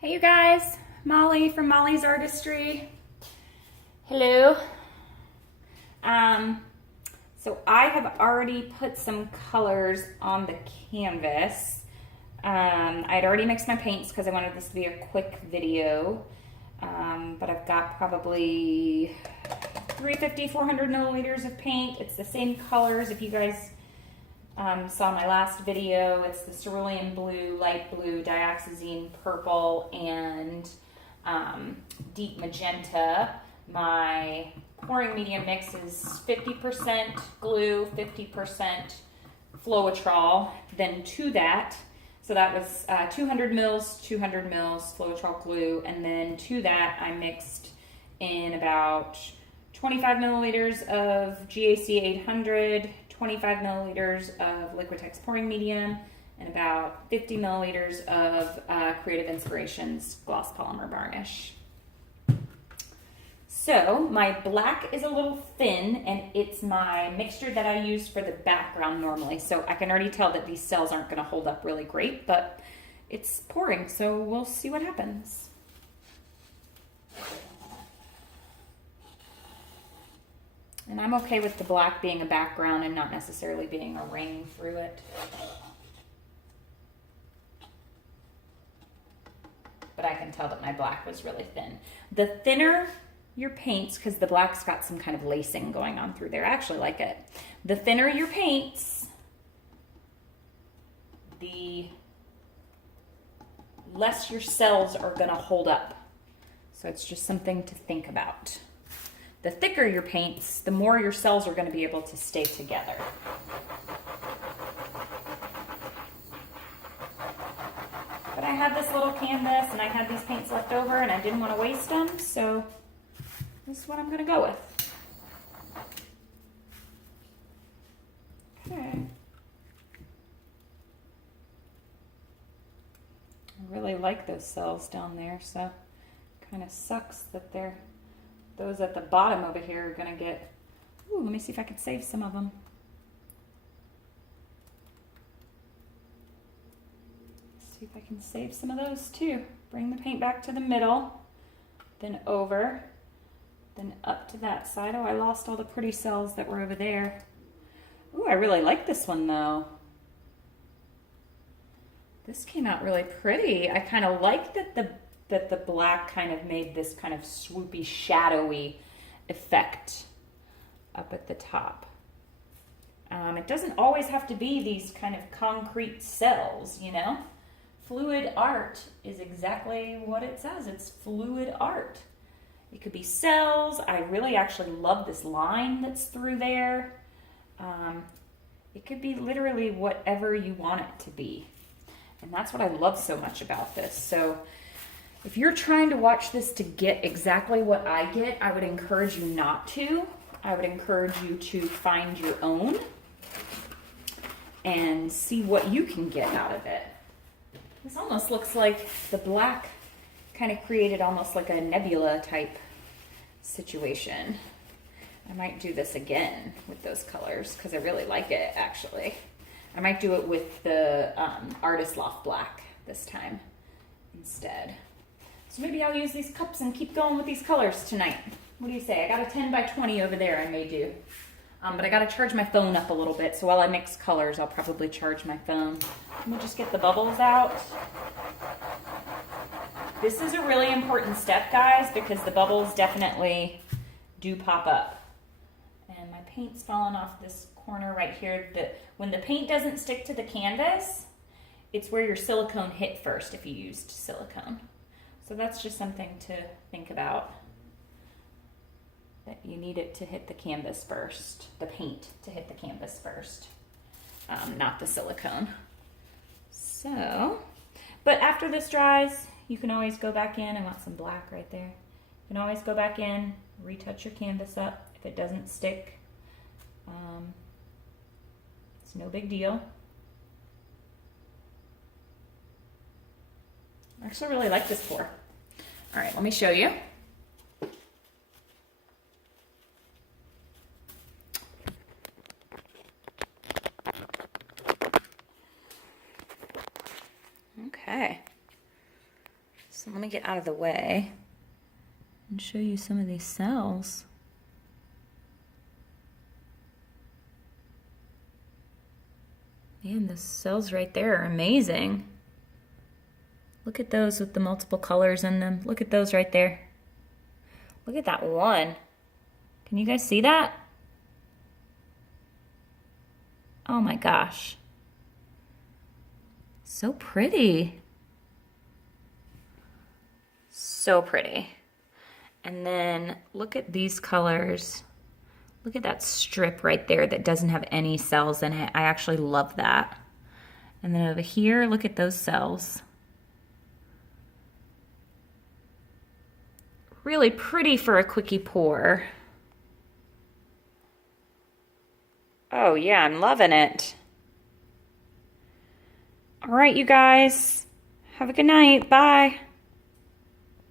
Hey you guys, Molly from Molly's Artistry. Hello. So I have already put some colors on the canvas. I'd already mixed my paints because I wanted this to be a quick video. But I've got probably 350, 400 milliliters of paint. It's the same colors. If you guys saw my last video, it's the cerulean blue, light blue, dioxazine purple, and deep magenta. My pouring medium mix is 50% glue, 50% Floetrol. Then to that, so that was 200 mils Floetrol glue, and then to that I mixed in about 25 milliliters of GAC 800, 25 milliliters of liquitex pouring medium, and about 50 milliliters of Creative Inspirations gloss polymer varnish. So my black is a little thin, and it's my mixture that I use for the background normally. So I can already tell that these cells aren't going to hold up really great, but it's pouring, so we'll see what happens. And I'm okay with the black being a background and not necessarily being a ring through it. But I can tell that my black was really thin. The thinner your paints, because the black's got some kind of lacing going on through there. I actually like it. The thinner your paints, the less your cells are going to hold up. So it's just something to think about. The thicker your paints, the more your cells are going to be able to stay together. But I had this little canvas and I had these paints left over and I didn't want to waste them, so this is what I'm going to go with. Okay. I really like those cells down there, so kind of sucks that those at the bottom over here are going to get, ooh, let me see if I can save some of them. See if I can save some of those too. Bring the paint back to the middle, then over, then up to that side. Oh, I lost all the pretty cells that were over there. Ooh, I really like this one though. This came out really pretty. I kind of like that the black kind of made this kind of swoopy, shadowy effect up at the top. It doesn't always have to be these kind of concrete cells, you know? Fluid art is exactly what it says. It's fluid art. It could be cells. I really actually love this line that's through there. It could be literally whatever you want it to be. And that's what I love so much about this. So if you're trying to watch this to get exactly what I get, I would encourage you not to. I would encourage you to find your own and see what you can get out of it. This almost looks like the black kind of created almost like a nebula type situation. I might do this again with those colors because I really like it actually. I might do it with the Artist Loft Black this time instead. So maybe I'll use these cups and keep going with these colors tonight. What do you say? I got a 10 by 20 over there I may do. But I got to charge my phone up a little bit, so while I mix colors, I'll probably charge my phone. Let me just get the bubbles out. This is a really important step, guys, because the bubbles definitely do pop up. And my paint's falling off this corner right here. When the paint doesn't stick to the canvas, it's where your silicone hit first if you used silicone. So that's just something to think about, that you need it to hit the canvas first, the paint to hit the canvas first, not the silicone. So, but after this dries, you can always go back in. I want some black right there. You can always go back in, retouch your canvas up if it doesn't stick. It's no big deal. I actually really like this pour. All right, let me show you. Okay. So let me get out of the way and show you some of these cells. Man, the cells right there are amazing. Look at those with the multiple colors in them. Look at those right there. Look at that one. Can you guys see that? Oh my gosh. So pretty. So pretty. And then look at these colors. Look at that strip right there that doesn't have any cells in it. I actually love that. And then over here, look at those cells. Really pretty for a quickie pour. Oh yeah, I'm loving it. All right, you guys. Have a good night. Bye.